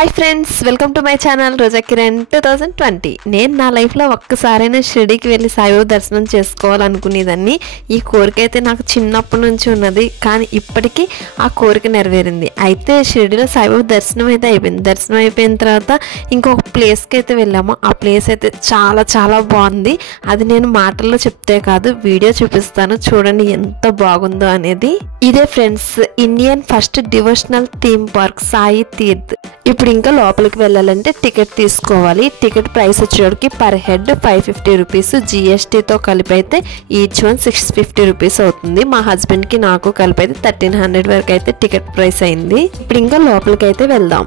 Hi friends, welcome to my channel Roja Kiran 2020. నేను నా లైఫ్లో ఒక్కసారైనా షిరిడీకి వెళ్ళి సాయిబాబా దర్శనం చేసుకోవాలనుకునేదాన్ని. ఈ కోరిక అయితే నాకు చిన్నప్పటి నుంచి ఉన్నది, కానీ ఇప్పటికీ ఆ కోరిక నెరవేరింది. అయితే షిరిడీలో సాయిబాబా దర్శనం అయితే అయిపోయింది. దర్శనం అయిపోయిన తర్వాత ఇంకొక ప్లేస్కి అయితే వెళ్ళాము. ఆ ప్లేస్ అయితే చాలా చాలా బాగుంది. అది నేను మాటల్లో చెప్తే కాదు, వీడియో చూపిస్తాను, చూడండి ఎంత బాగుందో అనేది. ఇదే friends, Indian first devotional theme park Sai Teerth. ఇప్పుడు ఇంకా లోపలికి వెళ్ళాలంటే టికెట్ తీసుకోవాలి. టికెట్ ప్రైస్ వచ్చేటికి పర్ హెడ్ 550 రూపీస్, జిఎస్టీతో కలిపి అయితే ఈచ్ వన్ 650 రూపీస్ అవుతుంది. మా హస్బెండ్కి నాకు కలిపి అయితే 1300 వరకు అయితే టికెట్ ప్రైస్ అయింది. ఇప్పుడు ఇంకా లోపలికి అయితే వెళ్దాం.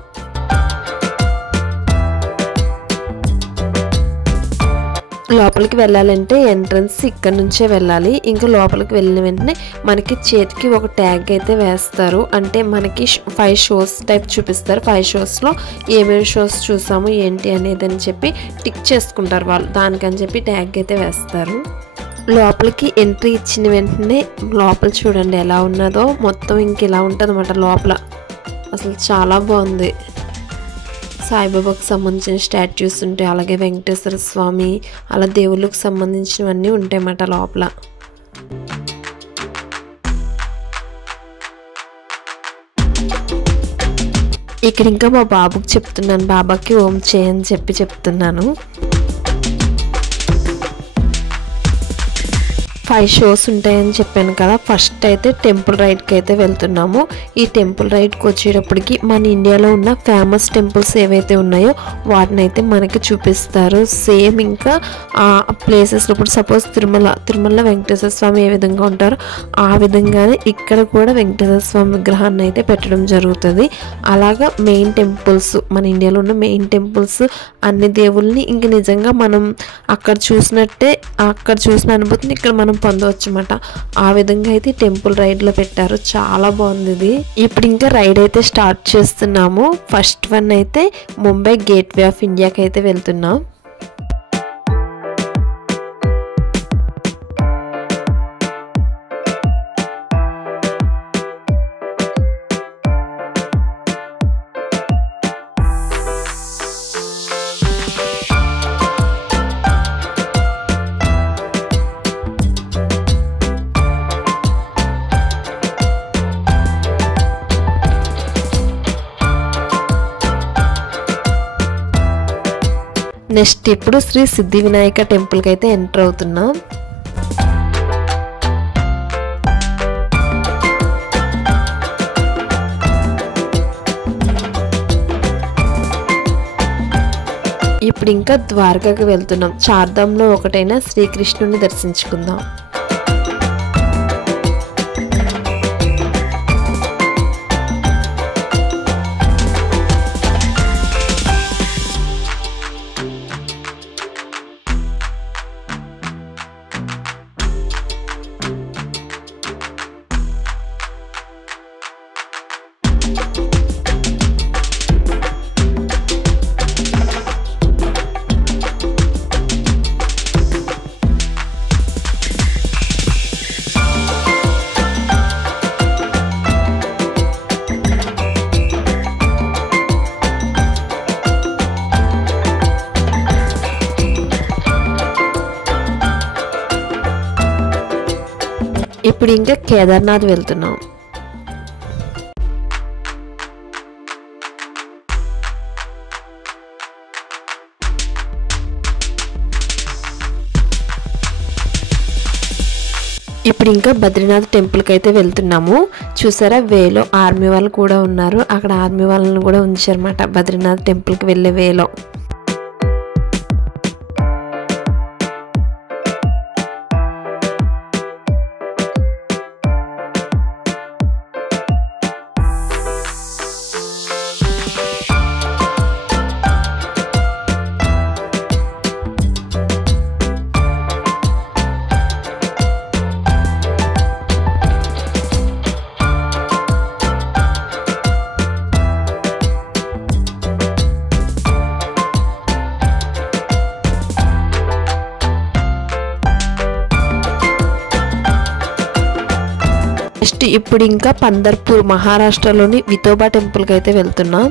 లోపలికి వెళ్ళాలంటే ఎంట్రన్స్ ఇక్కడ నుంచే వెళ్ళాలి. ఇంకా లోపలికి వెళ్ళిన వెంటనే మనకి చేతికి ఒక ట్యాగ్ అయితే వేస్తారు. అంటే మనకి 5 షోస్ టైప్ చూపిస్తారు. 5 షోస్లో ఏమేమి షోస్ చూసాము ఏంటి అనేది అని చెప్పి టిక్ చేసుకుంటారు వాళ్ళు. దానికని చెప్పి ట్యాగ్ అయితే వేస్తారు. లోపలికి ఎంట్రీ ఇచ్చిన వెంటనే లోపల చూడండి ఎలా ఉన్నదో. మొత్తం ఇంక ఇలా ఉంటుంది అన్నమాట లోపల. అసలు చాలా బాగుంది. సాయిబాబాకు సంబంధించిన స్టాట్యూస్ ఉంటాయి, అలాగే వెంకటేశ్వర స్వామి, అలా దేవుళ్ళకి సంబంధించినవన్నీ ఉంటాయన్నమాట లోపల. ఇక్కడ ఇంకా మా బాబుకి చెప్తున్నాను, బాబాకి ఓం చేయని చెప్తున్నాను. 5 షోస్ ఉంటాయని చెప్పాను కదా. ఫస్ట్ అయితే టెంపుల్ రైడ్కి అయితే వెళ్తున్నాము. ఈ టెంపుల్ రైడ్కి వచ్చేటప్పటికి మన ఇండియాలో ఉన్న ఫేమస్ టెంపుల్స్ ఏవైతే ఉన్నాయో వాటిని అయితే మనకి చూపిస్తారు. సేమ్ ఇంకా ఆ ప్లేసెస్లో ఇప్పుడు సపోజ్ తిరుమల వెంకటేశ్వర స్వామి ఏ విధంగా ఉంటారో ఆ విధంగానే ఇక్కడ కూడా వెంకటేశ్వర స్వామి విగ్రహాన్ని అయితే పెట్టడం జరుగుతుంది. అలాగా మెయిన్ టెంపుల్స్, మన ఇండియాలో ఉన్న మెయిన్ టెంపుల్స్ అన్ని దేవుల్ని ఇంక నిజంగా మనం అక్కడ చూసినట్టే, అక్కడ చూసిన అనుభూతిని ఇక్కడ మనం పొందవచ్చు అన్నమాట. ఆ విధంగా అయితే టెంపుల్ రైడ్ లో పెట్టారు. చాలా బాగుంది ఇది. ఇప్పుడు ఇంకా రైడ్ అయితే స్టార్ట్ చేస్తున్నాము. ఫస్ట్ వన్ అయితే ముంబై గేట్వే ఆఫ్ ఇండియాకి అయితే వెళ్తున్నాం. నెక్స్ట్ ఇప్పుడు శ్రీ సిద్ధి వినాయక టెంపుల్కి అయితే ఎంటర్ అవుతున్నాం. ఇప్పుడు ఇంకా ద్వారకాకి వెళ్తున్నాం. చార్ధాంలో ఒకటైన శ్రీకృష్ణుని దర్శించుకుందాం. ఇప్పుడు ఇంకా కేదార్నాథ్ వెళ్తున్నాం. ఇప్పుడు ఇంకా బద్రీనాథ్ టెంపుల్కి అయితే వెళ్తున్నాము. చూసారా, వేలో ఆర్మీ వాళ్ళు కూడా ఉన్నారు. అక్కడ ఆర్మీ వాళ్ళని కూడా ఉంచారన్నమాట బద్రీనాథ్ టెంపుల్కి వెళ్ళే వేలో. నెక్స్ట్ ఇప్పుడు ఇంకా పందర్పూర్ మహారాష్ట్రలోని విఠోబా టెంపుల్కి అయితే వెళ్తున్నాం.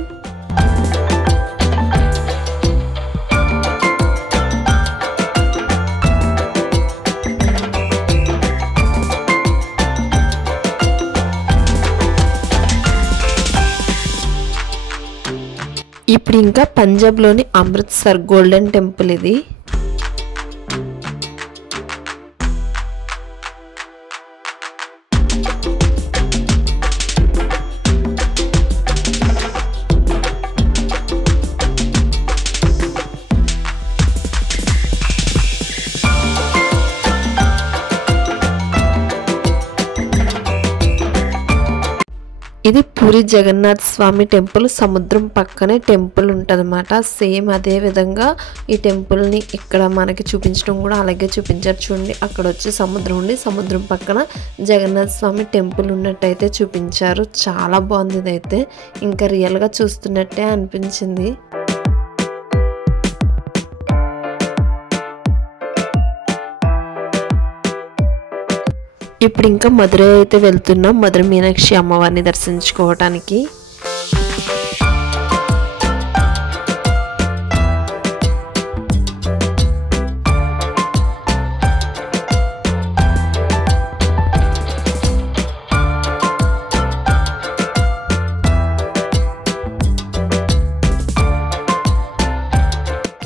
ఇప్పుడు ఇంకా పంజాబ్లోని అమృత్సర్ గోల్డెన్ టెంపుల్ ఇది. ఇది పూరి జగన్నాథ్ స్వామి టెంపుల్. సముద్రం పక్కనే టెంపుల్ ఉంటుందన్నమాట. సేమ్ అదే విధంగా ఈ టెంపుల్ని ఇక్కడ మనకి చూపించడం కూడా అలాగే చూపించారు. చూడండి, అక్కడ వచ్చి సముద్రం ఉండి సముద్రం పక్కన జగన్నాథ్ స్వామి టెంపుల్ ఉన్నట్టయితే చూపించారు. చాలా బాగుంది. ఇదైతే ఇంకా రియల్గా చూస్తున్నట్టే అనిపించింది. ఇప్పుడు ఇంకా మధురై అయితే వెళ్తున్నాం, మధుర మీనాక్షి అమ్మవారిని దర్శించుకోవటానికి.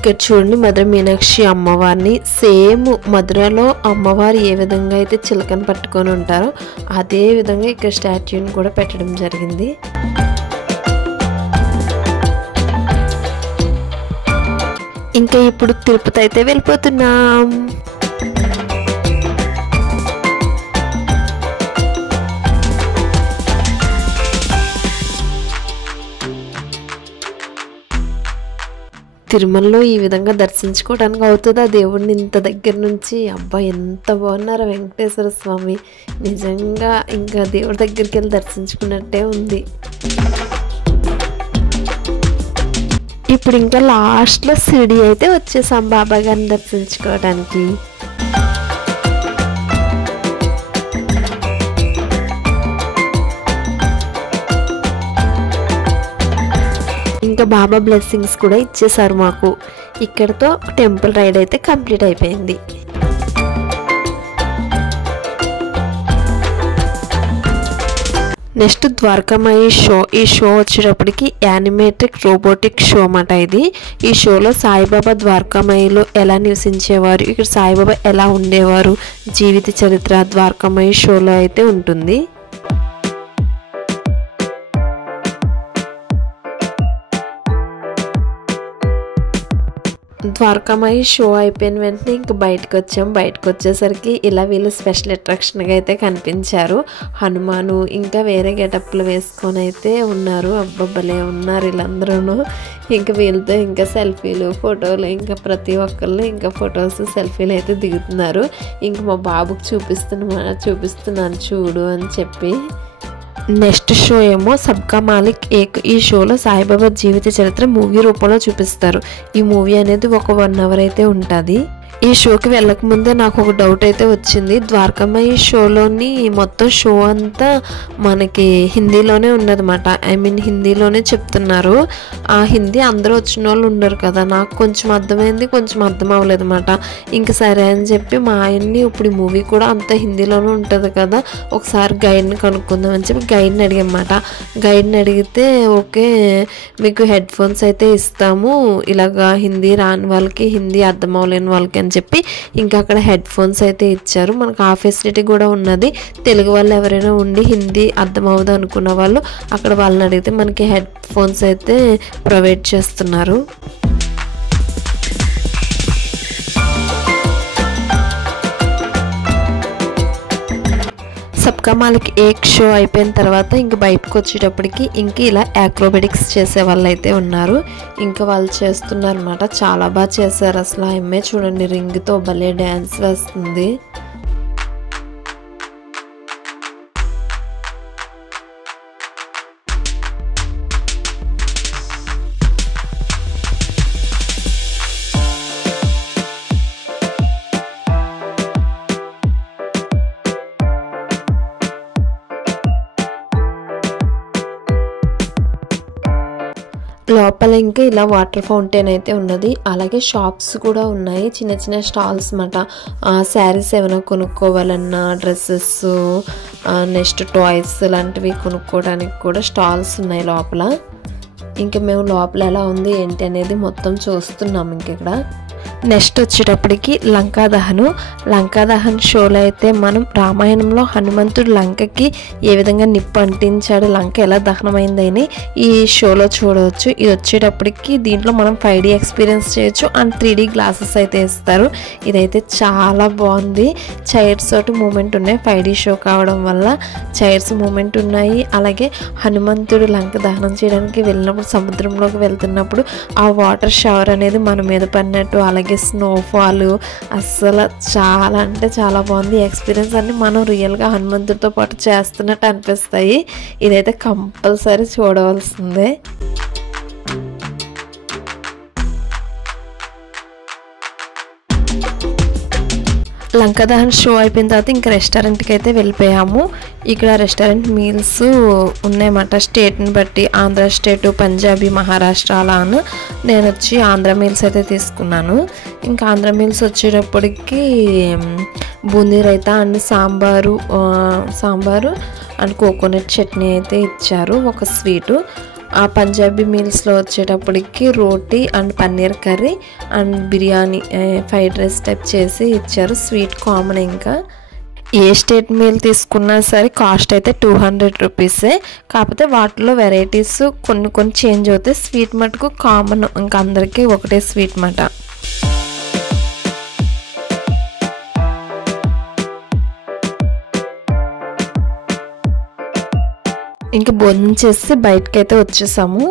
ఇక్కడ చూడండి, మధుర మీనాక్షి అమ్మవారిని సేమ్ మధురలో అమ్మవారు ఏ విధంగా అయితే చిలకను పట్టుకొని ఉంటారో అదే విధంగా ఇక్కడ స్టాచ్యూని కూడా పెట్టడం జరిగింది. ఇంకా ఇప్పుడు తిరుపతి అయితే వెళ్ళిపోతున్నాం. తిరుమలలో ఈ విధంగా దర్శించుకోవడానికి అవుతుందా దేవుడిని ఇంత దగ్గర నుంచి? అబ్బా, ఎంత బాగున్నారో వెంకటేశ్వర స్వామి. నిజంగా ఇంకా దేవుడి దగ్గరికి వెళ్ళి దర్శించుకున్నట్టే ఉంది. ఇప్పుడు ఇంకా లాస్ట్లో షిరిడి అయితే వచ్చేసాం బాబా గారిని దర్శించుకోవడానికి. ఇంకా బాబా బ్లెస్సింగ్స్ కూడా ఇచ్చేసారు మాకు. ఇక్కడతో టెంపుల్ రైడ్ అయితే కంప్లీట్ అయిపోయింది. Next Dwarakamai show. ఈ షో వచ్చేటప్పటికి యానిమేటిక్ రోబోటిక్ షో అన్నమాట ఇది. ఈ షోలో సాయిబాబా ద్వారకామాయిలో ఎలా నివసించేవారు, ఇక్కడ సాయిబాబా ఎలా ఉండేవారు, జీవిత చరిత్ర ద్వారకామాయి షోలో అయితే ఉంటుంది. ద్వారకామాయి షో అయిపోయిన వెంటనే ఇంక బయటకు వచ్చాం. బయటకు వచ్చేసరికి ఇలా వీళ్ళు స్పెషల్ అట్రాక్షన్గా అయితే కనిపించారు. హనుమాను ఇంకా వేరే గెటప్లు వేసుకొని అయితే ఉన్నారు. అబ్బబ్బలే ఉన్నారు వీళ్ళందరూ. ఇంకా వీళ్ళతో ఇంకా సెల్ఫీలు ఫోటోలు ఇంకా ప్రతి ఒక్కళ్ళు ఇంకా ఫొటోస్ సెల్ఫీలు అయితే దిగుతున్నారు. ఇంక మా బాబుకి చూపిస్తున్నాను చూడు అని చెప్పి. నెక్స్ట్ షో ఏమో సబ్కా మాలిక్ ఏక్. ఈ షోలో సాయిబాబా జీవిత చరిత్ర మూవీ రూపంలో చూపిస్తారు. ఈ మూవీ అనేది ఒక 1 hour అయితే ఉంటుంది. ఈ షోకి వెళ్ళక ముందే నాకు ఒక డౌట్ అయితే వచ్చింది. ద్వారకామాయి షోలోని మొత్తం షో అంతా మనకి హిందీలోనే ఉన్నదన్నమాట. హిందీలోనే చెప్తున్నారు. ఆ హిందీ అందరూ వచ్చిన వాళ్ళు ఉన్నారు కదా, నాకు కొంచెం అర్థమైంది, కొంచెం అర్థం అవ్వలేదు అనమాట. ఇంక సరే అని చెప్పి మా ఆయన్ని ఇప్పుడు ఈ మూవీ కూడా అంత హిందీలోనే ఉంటుంది కదా, ఒకసారి గైడ్ని కనుక్కుందాం అని చెప్పి గైడ్ని అడిగన్నమాట. గైడ్ని అడిగితే ఓకే మీకు హెడ్ ఫోన్స్ అయితే ఇస్తాము, ఇలాగా హిందీ రాని వాళ్ళకి హిందీ అర్థం అవ్వలేని వాళ్ళకి అని చెప్పి ఇంకా అక్కడ హెడ్ ఫోన్స్ అయితే ఇచ్చారు. మనకు ఆ ఫెసిలిటీ కూడా ఉన్నది. తెలుగు వాళ్ళు ఎవరైనా ఉండి హిందీ అర్థం అవ్వదు అనుకున్న వాళ్ళు అక్కడ వాళ్ళని అడిగితే మనకి హెడ్ ఫోన్స్ అయితే ప్రొవైడ్ చేస్తున్నారు. సబ్కా మాలిక్ ఏక్ షో అయిపోయిన తర్వాత ఇంక బయటకు వచ్చేటప్పటికి ఇంక ఇలా యాక్రోబెటిక్స్ చేసే వాళ్ళు అయితే ఉన్నారు. ఇంకా వాళ్ళు చేస్తున్నారు అనమాట. చాలా బాగా చేశారు అసలు. ఆ అమ్మాయి చూడండి రింగ్తో భలే డ్యాన్స్ వేస్తుంది. లోపల ఇంకా ఇలా వాటర్ ఫౌంటైన్ అయితే ఉన్నది. అలాగే షాప్స్ కూడా ఉన్నాయి, చిన్న చిన్న స్టాల్స్ అన్నమాట. శారీస్ ఏమైనా కొనుక్కోవాలన్నా, డ్రెస్సెస్, నెక్స్ట్ టాయ్స్ లాంటివి కొనుక్కోవడానికి కూడా స్టాల్స్ ఉన్నాయి లోపల. ఇంకా మేము లోపల ఎలా ఉంది ఏంటి అనేది మొత్తం చూస్తున్నాం ఇక్కడ. నెక్స్ట్ వచ్చేటప్పటికి లంకాదహన్ షోలో అయితే మనం రామాయణంలో హనుమంతుడు లంకకి ఏ విధంగా నిప్పు అంటించాడు, లంక ఎలా దహనమైందని ఈ షోలో చూడవచ్చు. ఇది వచ్చేటప్పటికి దీంట్లో మనం 5D ఎక్స్పీరియన్స్ చేయొచ్చు అండ్ 3D గ్లాసెస్ అయితే ఇస్తారు. ఇదైతే చాలా బాగుంది. చైర్స్ తోటి మూమెంట్ ఉన్నాయి, 5D షో కావడం వల్ల చైర్స్ మూమెంట్ ఉన్నాయి. అలాగే హనుమంతుడు లంక దహనం చేయడానికి వెళ్ళినప్పుడు సముద్రంలోకి వెళ్తున్నప్పుడు ఆ వాటర్ షవర్ అనేది మన మీద పడినట్టు, అలాగే స్నోఫాల్ అస్సలు చాలా అంటే చాలా బాగుంది. ఎక్స్పీరియన్స్ అన్ని మనం రియల్గా హనుమంతుడితో పాటు చేస్తున్నట్టు అనిపిస్తాయి. ఇదైతే కంపల్సరీ చూడవలసిందే. లంకాదహన్ షో అయిపోయిన తర్వాత ఇంకా రెస్టారెంట్కి అయితే వెళ్ళిపోయాము. ఇక్కడ రెస్టారెంట్ మీల్స్ ఉన్నాయన్నమాట, స్టేట్ని బట్టి ఆంధ్ర స్టేటు, పంజాబీ, మహారాష్ట్ర అలాను. నేను వచ్చి ఆంధ్ర మీల్స్ అయితే తీసుకున్నాను. ఇంకా ఆంధ్ర మీల్స్ వచ్చేటప్పటికి boondi raita and sambar and coconut chutney అయితే ఇచ్చారు, ఒక స్వీటు. ఆ పంజాబీ మీల్స్లో వచ్చేటప్పటికి roti and paneer curry and biryani, fried rice type చేసి ఇచ్చారు. Sweet common. ఇంకా ఏ స్టేట్ మీల్ తీసుకున్నా సరే కాస్ట్ అయితే 200 రూపీసే. కాకపోతే వాటిలో వెరైటీస్ కొన్ని చేంజ్ అవుతాయి. స్వీట్ మటుకు కామన్, ఇంకా అందరికీ ఒకటే స్వీట్ మాట. ఇంకా భోజనం చేసి బయటకు అయితే వచ్చేసాము.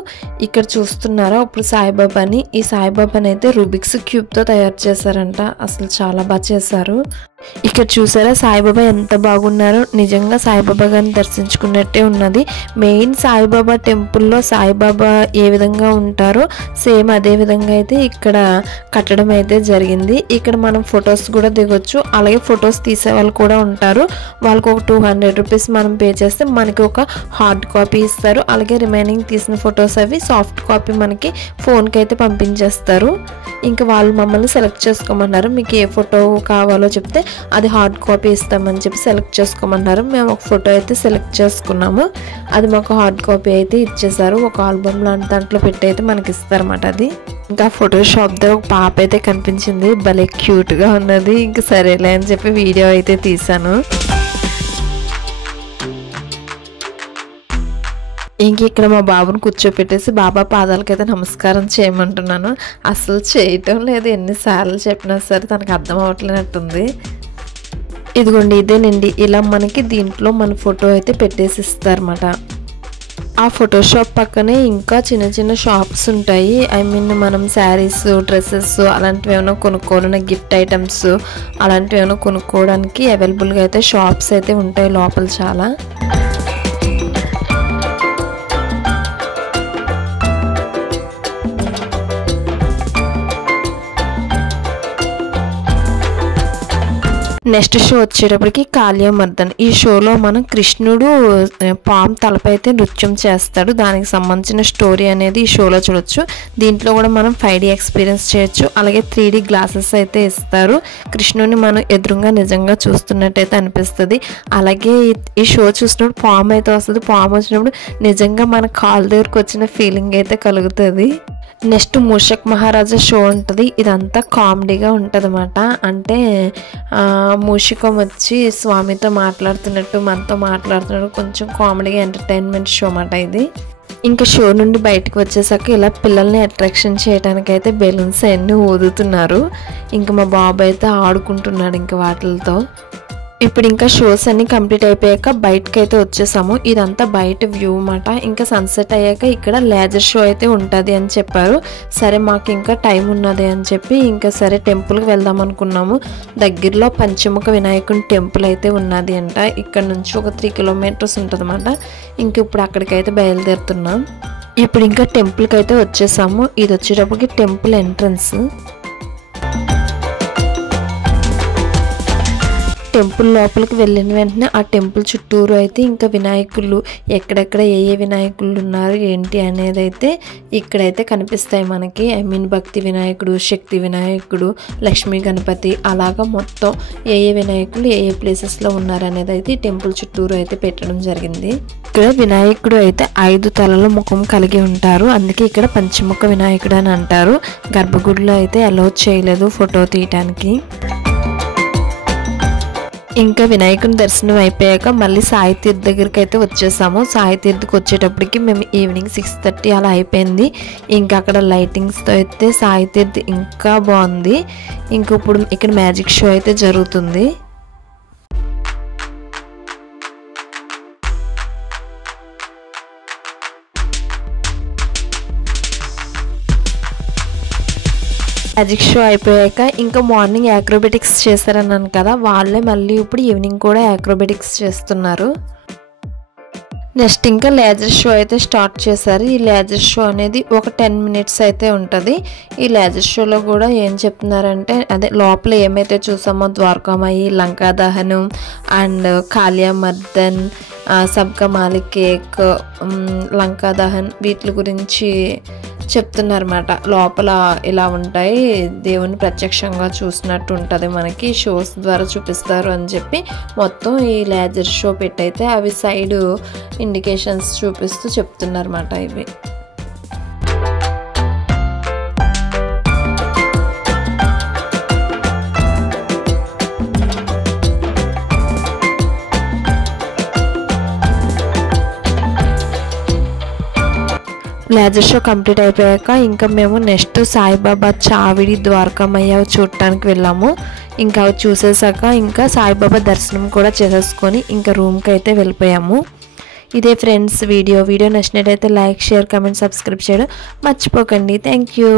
ఇక్కడ చూస్తున్నారా ఇప్పుడు సాయిబాబాని. ఈ సాయిబాబాని అయితే రూబిక్స్ క్యూబ్తో తయారు చేశారంట. అసలు చాలా బాగా చేశారు. ఇక్కడ చూసారా సాయిబాబా ఎంత బాగున్నారో. నిజంగా సాయిబాబా గారిని దర్శించుకున్నట్టే ఉన్నది. మెయిన్ సాయిబాబా టెంపుల్లో సాయిబాబా ఏ విధంగా ఉంటారో సేమ్ అదే విధంగా అయితే ఇక్కడ కట్టడం అయితే జరిగింది. ఇక్కడ మనం ఫొటోస్ కూడా దిగొచ్చు. అలాగే ఫొటోస్ తీసే వాళ్ళు కూడా ఉంటారు. వాళ్ళకి ఒక 200 రూపీస్ మనం పే చేస్తే మనకి ఒక హార్డ్ కాపీ ఇస్తారు. అలాగే రిమైనింగ్ తీసిన ఫొటోస్ అవి సాఫ్ట్ కాపీ మనకి ఫోన్కి అయితే పంపించేస్తారు. ఇంకా వాళ్ళు మమ్మల్ని సెలెక్ట్ చేసుకోమన్నారు. మీకు ఏ ఫోటో కావాలో చెప్తే అది హార్డ్ కాపీ ఇస్తామని చెప్పి సెలెక్ట్ చేసుకోమన్నారు. మేము ఒక ఫోటో అయితే సెలెక్ట్ చేసుకున్నాము. అది మాకు హార్డ్ కాపీ అయితే ఇచ్చేసారు. ఒక ఆల్బమ్ లాంటి దాంట్లో పెట్టి అయితే మనకి ఇస్తారన్నమాట అది. ఇంకా ఫోటో షాప్ దగ్గర ఒక పాప అయితే కనిపించింది, భలే క్యూట్గా ఉన్నది. ఇంకా సరేలే అని చెప్పి వీడియో అయితే తీసాను. ఇంక ఇక్కడ మా బాబుని కూర్చోపెట్టేసి బాబా పాదాలకైతే నమస్కారం చేయమంటున్నాను. అసలు చేయటం లేదు, ఎన్నిసార్లు చెప్పినా సరే తనకు అర్థం అవ్వట్లేనట్టుంది. ఇదిగోండి ఇదేనండి, ఇలా మనకి దీంట్లో మన ఫోటో అయితే పెట్టేసి ఇస్తారన్నమాట. ఆ ఫోటో షాప్ పక్కనే ఇంకా చిన్న చిన్న షాప్స్ ఉంటాయి. మనం శారీస్, డ్రెస్సెస్ అలాంటివి ఏమైనా కొనుక్కోవాలన్నా, గిఫ్ట్ ఐటమ్స్ అలాంటివి ఏమైనా కొనుక్కోవడానికి అవైలబుల్గా అయితే షాప్స్ అయితే ఉంటాయి లోపల చాలా. నెక్స్ట్ షో వచ్చేటప్పటికి కాళీయమర్దన్. ఈ షోలో మనం కృష్ణుడు పాము తలపై అయితే నృత్యం చేస్తాడు. దానికి సంబంధించిన స్టోరీ అనేది ఈ షోలో చూడొచ్చు. దీంట్లో కూడా మనం 5D ఎక్స్పీరియన్స్ చేయొచ్చు. అలాగే 3D గ్లాసెస్ అయితే ఇస్తారు. కృష్ణుడిని మనం ఎదురుగా నిజంగా చూస్తున్నట్టయితే అనిపిస్తుంది. అలాగే ఈ షో చూసినప్పుడు పాము అయితే వస్తుంది. పాము వచ్చినప్పుడు నిజంగా మన కాళ్ళ దగ్గరకు వచ్చిన ఫీలింగ్ అయితే కలుగుతుంది. నెక్స్ట్ మూషక్ మహారాజా షో ఉంటుంది. ఇదంతా కామెడీగా ఉంటుంది అన్నమాట. అంటే మూషికం వచ్చి స్వామితో మాట్లాడుతున్నట్టు, మనతో మాట్లాడుతున్నట్టు కొంచెం కామెడీగా ఎంటర్టైన్మెంట్ షో అన్నమాట ఇది. ఇంకా షో నుండి బయటకు వచ్చేసాక ఇలా పిల్లల్ని అట్రాక్షన్ చేయడానికి అయితే బెలూన్స్ అన్నీ ఊదుతున్నారు. ఇంకా మా బాబు అయితే ఆడుకుంటున్నాడు ఇంకా వాటితో. ఇప్పుడు ఇంకా షోస్ అన్ని కంప్లీట్ అయిపోయాక బయటకు అయితే వచ్చేసాము. ఇదంతా బయట వ్యూ అన్నమాట. ఇంకా సన్సెట్ అయ్యాక ఇక్కడ లేజర్ షో అయితే ఉంటుంది అని చెప్పారు. సరే మాకు ఇంకా టైం ఉన్నది అని చెప్పి ఇంకా సరే టెంపుల్కి వెళ్దాం అనుకున్నాము. దగ్గరలో పంచముఖ వినాయకుని టెంపుల్ అయితే ఉన్నది అంట. ఇక్కడ నుంచి ఒక 3 కిలోమీటర్స్ ఉంటుంది అన్నమాట. ఇంక ఇప్పుడు అక్కడికైతే బయలుదేరుతున్నాం. ఇప్పుడు ఇంకా టెంపుల్కి అయితే వచ్చేసాము. ఇది వచ్చేటప్పటికి టెంపుల్ ఎంట్రన్స్. టెంపుల్ లోపలికి వెళ్ళిన వెంటనే ఆ టెంపుల్ చుట్టూరు అయితే ఇంకా వినాయకులు ఎక్కడెక్కడ ఏ వినాయకులు ఉన్నారు ఏంటి అనేది అయితే ఇక్కడైతే కనిపిస్తాయి మనకి. భక్తి వినాయకుడు, శక్తి వినాయకుడు, లక్ష్మీ గణపతి అలాగా మొత్తం ఏ వినాయకులు ఏ ప్లేసెస్లో ఉన్నారు అనేది అయితే ఈ టెంపుల్ చుట్టూరు అయితే పెట్టడం జరిగింది. ఇక్కడ వినాయకుడు అయితే 5 తలల ముఖం కలిగి ఉంటారు, అందుకే ఇక్కడ పంచముఖ వినాయకుడు అని అంటారు. గర్భగుడిలో అయితే అలౌ చేయలేదు ఫోటో తీయటానికి. ఇంకా వినాయకుని దర్శనం అయిపోయాక మళ్ళీ సాయి తీర్థ్ దగ్గరికి అయితే వచ్చేసాము. సాయి తీర్థ్కి వచ్చేటప్పటికి మేము ఈవినింగ్ 6:30 అలా అయిపోయింది. ఇంకా అక్కడ లైటింగ్స్తో అయితే సాయి తీర్థ్ ఇంకా బాగుంది. ఇంకా ఇప్పుడు ఇక్కడ మ్యాజిక్ షో అయితే జరుగుతుంది. మ్యాజిక్ షో అయిపోయాక ఇంకా మార్నింగ్ యాక్రోబెటిక్స్ చేశారన్నాను కదా, వాళ్ళే మళ్ళీ ఇప్పుడు ఈవినింగ్ కూడా యాక్రోబెటిక్స్ చేస్తున్నారు. నెక్స్ట్ ఇంకా లేజర్ షో అయితే స్టార్ట్ చేశారు. ఈ లేజర్ షో అనేది ఒక 10 minutes అయితే ఉంటుంది. ఈ లేజర్ షోలో కూడా ఏం చెప్తున్నారంటే అదే లోపల ఏమైతే చూసామో ద్వారకామాయి, లంకా దహనం అండ్ కాళియా మర్దన్, సబ్కా మాలిక్ కేక్, లంకా దహన్ వీటి గురించి చెప్తున్నారన్నమాట. లోపల ఇలా ఉంటాయి, దేవుని ప్రత్యక్షంగా చూసినట్టు ఉంటుంది, మనకి షోస్ ద్వారా చూపిస్తారు అని చెప్పి మొత్తం ఈ లేజర్ షో పెట్టయితే అవి సైడ్ ఇండికేషన్స్ చూపిస్తూ చెప్తున్నారన్నమాట. ఇవి లేజర్ షో కంప్లీట్ అయిపోయాక ఇంకా మేము నెక్స్ట్ సాయిబాబా చావిడి ద్వారకామయ్య చూడటానికి వెళ్ళాము. ఇంకా అవి చూసేసాక ఇంకా సాయిబాబా దర్శనం కూడా చేసేసుకొని ఇంకా రూమ్కి అయితే వెళ్ళిపోయాము. ఇదే ఫ్రెండ్స్ వీడియో నచ్చినట్టయితే లైక్, షేర్, కామెంట్, సబ్స్క్రైబ్ చేయడం మర్చిపోకండి. Thank you.